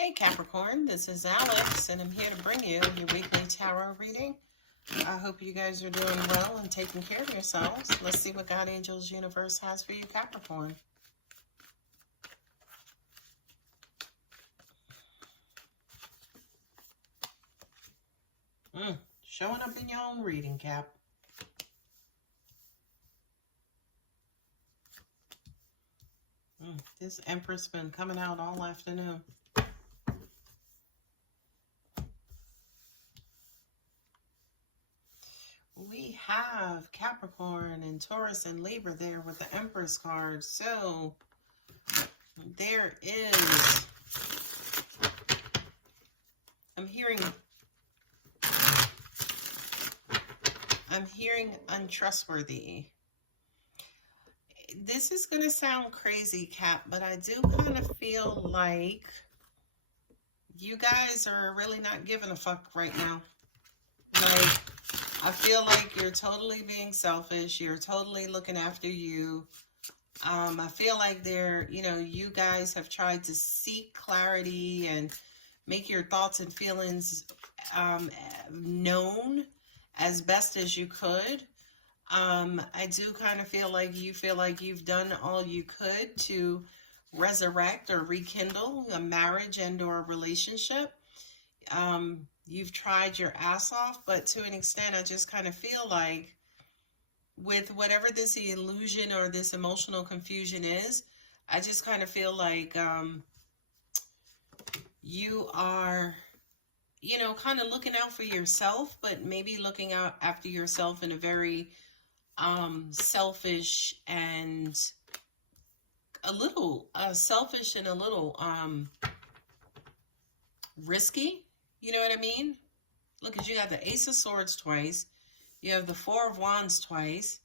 Hey Capricorn, this is Alex, and I'm here to bring you your weekly tarot reading. I hope you guys are doing well and taking care of yourselves. Let's see what God, Angels, Universe has for you, Capricorn. Showing up in your own reading, Cap. This Empress been coming out all afternoon. We have Capricorn and Taurus and Libra there with the Empress card. So there is, I'm hearing untrustworthy. This is going to sound crazy, Cap, but I do kind of feel like you guys are really not giving a fuck right now. Like, I feel like you're totally being selfish. You're totally looking after you. I feel like you guys have tried to seek clarity and make your thoughts and feelings known as best as you could. I do kind of feel like you've done all you could to resurrect or rekindle a marriage and or a relationship. You've tried your ass off, but to an extent, I just kind of feel like with whatever this illusion or this emotional confusion is, I just kind of feel like you are, kind of looking out for yourself, but maybe looking out after yourself in a very selfish and a little risky. You know what I mean? Look, you got the Ace of Swords twice. You have the Four of Wands twice.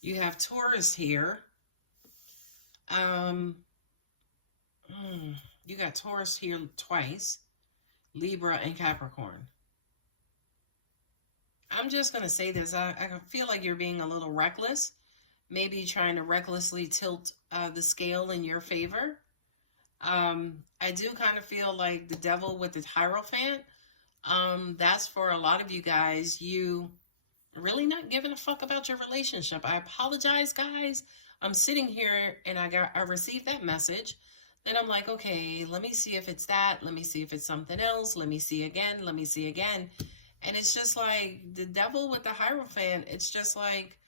You have Taurus here. You got Taurus here twice. Libra and Capricorn. I'm just going to say this. I feel like you're being a little reckless. Maybe trying to recklessly tilt the scale in your favor. I do kind of feel like the devil with the Hierophant. That's for a lot of you guys. You really not giving a fuck about your relationship. I apologize, guys. I'm sitting here and I received that message. Then I'm like, okay, let me see if it's that. Let me see if it's something else. Let me see again. Let me see again. And it's just like the devil with the Hierophant. It's just like,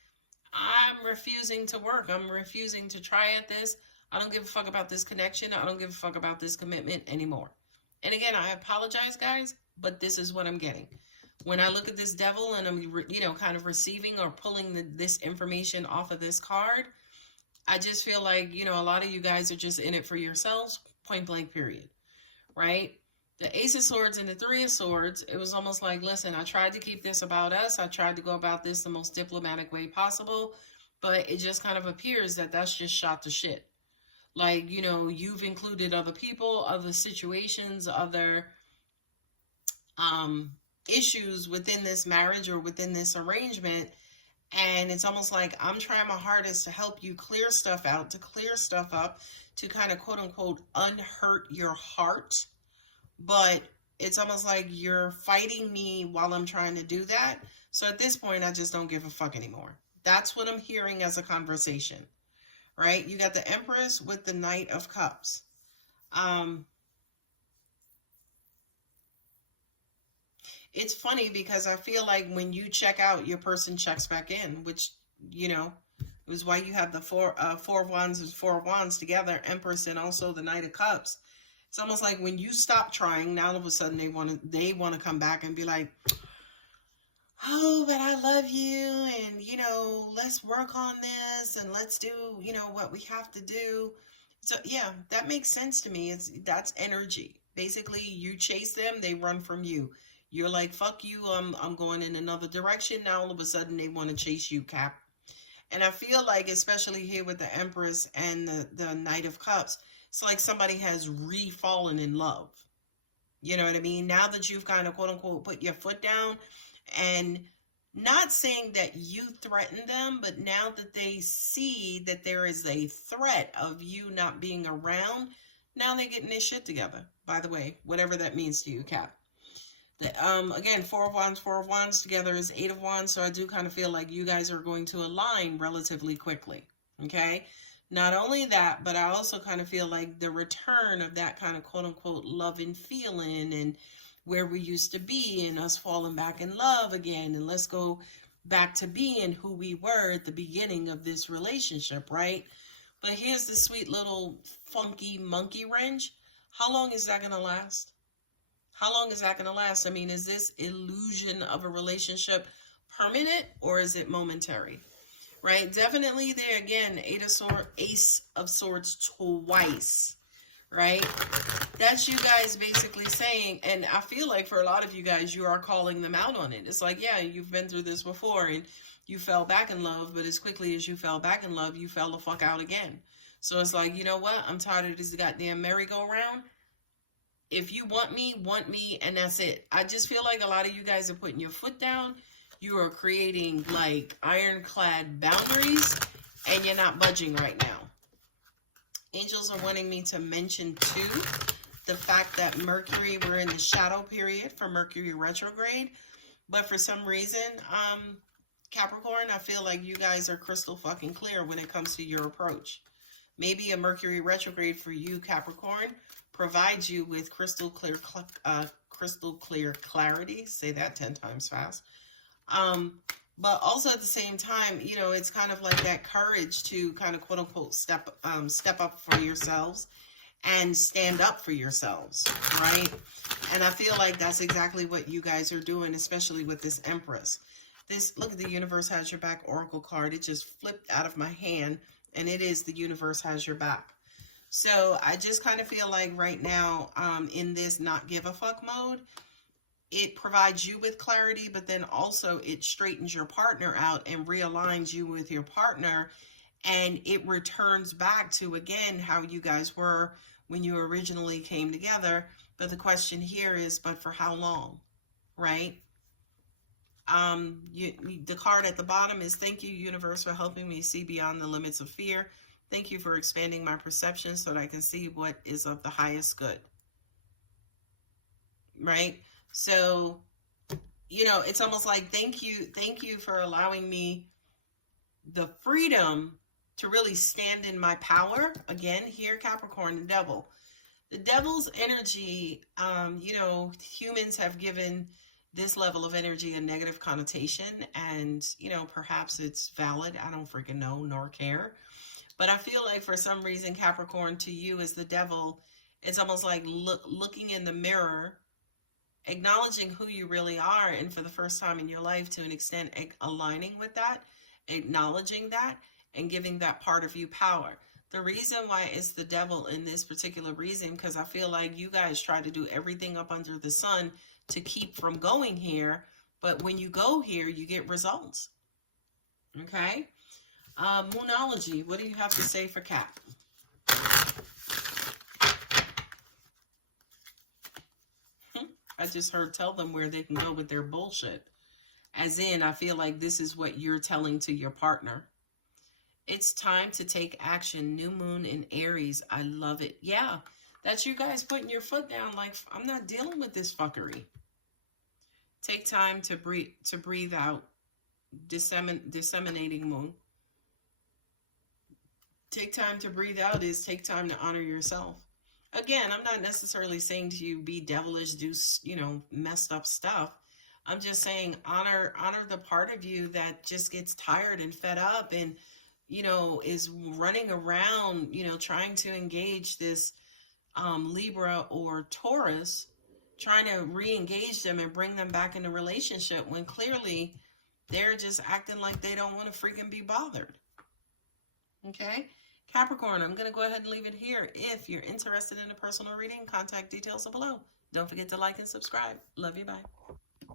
I'm refusing to work. I'm refusing to try at this. I don't give a fuck about this connection. I don't give a fuck about this commitment anymore. And again, I apologize, guys, but this is what I'm getting. When I look at this devil and I'm, kind of receiving or pulling this information off of this card, I just feel like, a lot of you guys are just in it for yourselves, point blank, period. Right? The Ace of Swords and the Three of Swords, it was almost like, listen, I tried to keep this about us. I tried to go about this the most diplomatic way possible, but it just kind of appears that that's just shot to shit. Like, you've included other people, other situations, other issues within this marriage or within this arrangement. And it's almost like I'm trying my hardest to help you clear stuff out, to clear stuff up, to kind of quote unquote unhurt your heart. But it's almost like you're fighting me while I'm trying to do that. So at this point, I just don't give a fuck anymore. That's what I'm hearing as a conversation, right? You got the Empress with the Knight of Cups. It's funny because I feel like when you check out, your person checks back in, which, it was why you have the Four of Wands and Four of Wands together, Empress and also the Knight of Cups. It's almost like when you stop trying, now all of a sudden they want to come back and be like, oh, but I love you, and, let's work on this, and let's do, what we have to do. So, yeah, that makes sense to me. That's energy. Basically, you chase them, they run from you. You're like, fuck you, I'm going in another direction. Now, all of a sudden, they want to chase you, Cap. And I feel like, especially here with the Empress and the Knight of Cups, it's like somebody has re-fallen in love. You know what I mean? Now that you've kind of, quote unquote, put your foot down, and not saying that you threaten them, but now that they see that there is a threat of you not being around, Now they're getting their shit together, by the way, whatever that means to you, Cap. Again, Four of Wands together is Eight of Wands, so I do kind of feel like you guys are going to align relatively quickly, okay? Not only that, but I also kind of feel like the return of that kind of quote-unquote love and feeling and where we used to be and us falling back in love again, and let's go back to being who we were at the beginning of this relationship, right? But here's the sweet little funky monkey wrench. How long is that going to last? How long is that going to last? I mean, is this illusion of a relationship permanent or is it momentary? Right? Definitely there again, Ace of Swords twice. Right? That's you guys basically saying, and I feel like for a lot of you guys, you are calling them out on it. It's like, yeah, you've been through this before and you fell back in love, but as quickly as you fell back in love, you fell the fuck out again. So it's like, you know what? I'm tired of this goddamn merry-go-round. If you want me, and that's it. I just feel like a lot of you guys are putting your foot down. You are creating like ironclad boundaries, and you're not budging right now. Angels are wanting me to mention too the fact that Mercury, we're in the shadow period for Mercury retrograde, but for some reason, Capricorn, I feel like you guys are crystal fucking clear when it comes to your approach. Maybe a Mercury retrograde for you, Capricorn, provides you with crystal clear clarity. Say that 10 times fast. But also at the same time, you know, it's kind of like that courage to kind of quote unquote step up for yourselves and stand up for yourselves, right? And I feel like that's exactly what you guys are doing, especially with this Empress. This, look at the Universe Has Your Back Oracle card. It just flipped out of my hand, and it is the Universe Has Your Back. So I just kind of feel like right now, in this not give a fuck mode, it provides you with clarity, but then also it straightens your partner out and realigns you with your partner. And it returns back to, again, how you guys were when you originally came together. But the question here is, but for how long, right? The card at the bottom is, thank you, universe, for helping me see beyond the limits of fear. Thank you for expanding my perception so that I can see what is of the highest good. Right? So, you know, it's almost like, thank you for allowing me the freedom to really stand in my power. Again, here, Capricorn, the devil. The devil's energy, you know, humans have given this level of energy a negative connotation, and, you know, perhaps it's valid. I don't freaking know nor care. But I feel like for some reason, Capricorn, to you as the devil, it's almost like looking in the mirror, acknowledging who you really are, and for the first time in your life, to an extent, aligning with that, acknowledging that, and giving that part of you power. The reason why it's the devil in this particular reason, because I feel like you guys try to do everything up under the sun to keep from going here, but when you go here, you get results. Okay? Moonology, what do you have to say for Cap? I just heard tell them where they can go with their bullshit. As in, I feel like this is what you're telling to your partner. It's time to take action. New moon in Aries. I love it. Yeah, that's you guys putting your foot down like, I'm not dealing with this fuckery. Take time to breathe out. Disseminating moon. Take time to breathe out is take time to honor yourself. Again, I'm not necessarily saying to you be devilish, do, you know, messed up stuff. I'm just saying honor the part of you that just gets tired and fed up and, you know, is running around, you know, trying to engage this Libra or Taurus, trying to re-engage them and bring them back in a relationship when clearly they're just acting like they don't want to freaking be bothered. Okay? Capricorn, I'm going to go ahead and leave it here. If you're interested in a personal reading, contact details are below. Don't forget to like and subscribe. Love you. Bye.